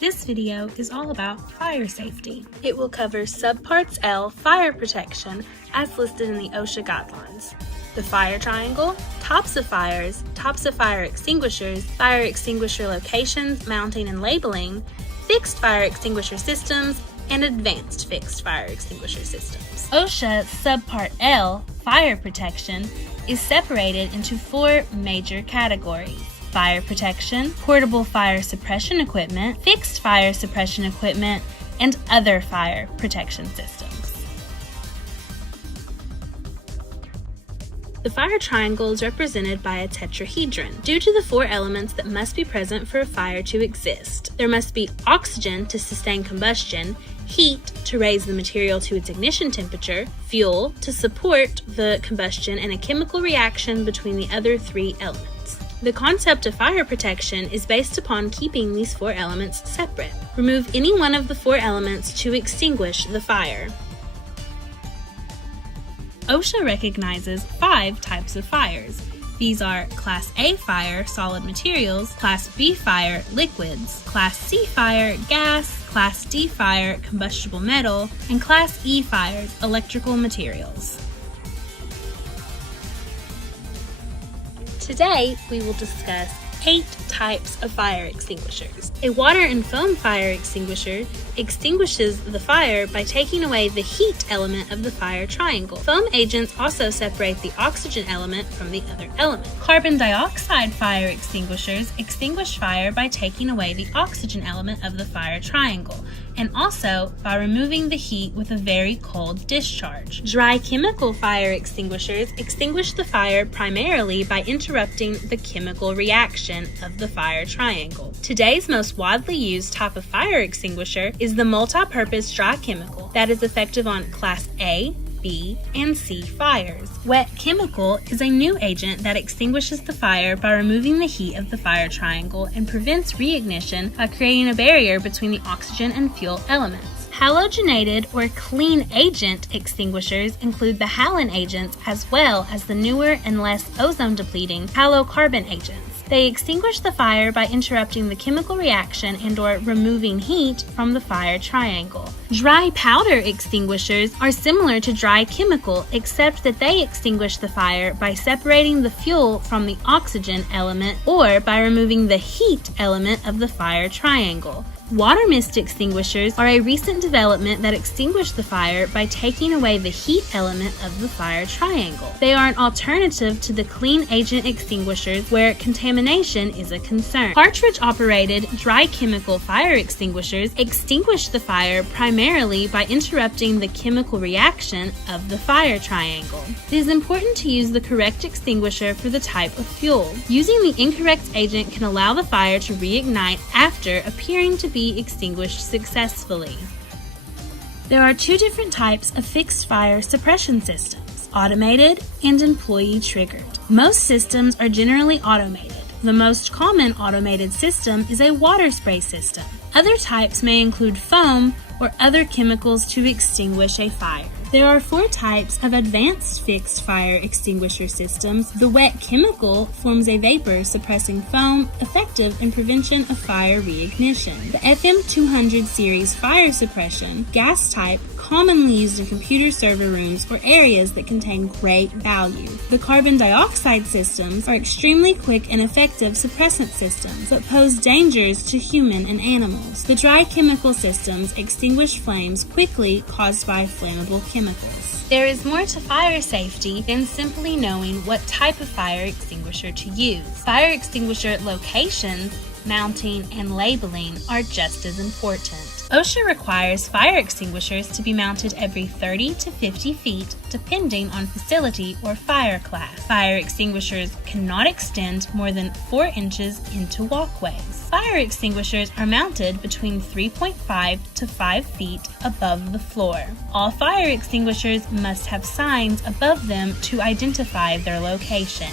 This video is all about fire safety. It will cover Subparts L fire protection as listed in the OSHA guidelines. The fire triangle, tops of fire extinguishers, fire extinguisher locations, mounting and labeling, fixed fire extinguisher systems, and advanced fixed fire extinguisher systems. OSHA Subpart L fire protection is separated into 4 major categories: fire protection, portable fire suppression equipment, fixed fire suppression equipment, and other fire protection systems. The fire triangle is represented by a tetrahedron due to the 4 elements that must be present for a fire to exist. There must be oxygen to sustain combustion, heat to raise the material to its ignition temperature, fuel to support the combustion, and a chemical reaction between the other 3 elements. The concept of fire protection is based upon keeping these 4 elements separate. Remove any one of the 4 elements to extinguish the fire. OSHA recognizes 5 types of fires. These are Class A fire, solid materials, Class B fire, liquids, Class C fire, gas, Class D fire, combustible metal, and Class E fires, electrical materials. Today, we will discuss 8 types of fire extinguishers. A water and foam fire extinguisher extinguishes the fire by taking away the heat element of the fire triangle. Foam agents also separate the oxygen element from the other element. Carbon dioxide fire extinguishers extinguish fire by taking away the oxygen element of the fire triangle, and also by removing the heat with a very cold discharge. Dry chemical fire extinguishers extinguish the fire primarily by interrupting the chemical reaction of the fire triangle. Today's most widely used type of fire extinguisher is the multi-purpose dry chemical that is effective on Class A, B, and C fires. Wet chemical is a new agent that extinguishes the fire by removing the heat of the fire triangle and prevents reignition by creating a barrier between the oxygen and fuel elements. Halogenated or clean agent extinguishers include the halon agents as well as the newer and less ozone-depleting halocarbon agents. They extinguish the fire by interrupting the chemical reaction and/or removing heat from the fire triangle. Dry powder extinguishers are similar to dry chemical, except that they extinguish the fire by separating the fuel from the oxygen element or by removing the heat element of the fire triangle. Water mist extinguishers are a recent development that extinguish the fire by taking away the heat element of the fire triangle. They are an alternative to the clean agent extinguishers where contamination is a concern. Cartridge-operated dry chemical fire extinguishers extinguish the fire primarily by interrupting the chemical reaction of the fire triangle. It is important to use the correct extinguisher for the type of fuel. Using the incorrect agent can allow the fire to reignite after appearing to be extinguished successfully. There are 2 different types of fixed fire suppression systems: automated and employee triggered. Most systems are generally automated. The most common automated system is a water spray system. Other types may include foam or other chemicals to extinguish a fire. There are 4 types of advanced fixed fire extinguisher systems. The wet chemical forms a vapor suppressing foam, effective in prevention of fire reignition. The FM200 series fire suppression, gas type, commonly used in computer server rooms or areas that contain great value. The carbon dioxide systems are extremely quick and effective suppressant systems, but pose dangers to human and animals. The dry chemical systems extinguish flames quickly caused by flammable chemicals. There is more to fire safety than simply knowing what type of fire extinguisher to use. Fire extinguisher locations, mounting, and labeling are just as important. OSHA requires fire extinguishers to be mounted every 30 to 50 feet, depending on facility or fire class. Fire extinguishers cannot extend more than 4 inches into walkways. Fire extinguishers are mounted between 3.5 to 5 feet above the floor. All fire extinguishers must have signs above them to identify their location.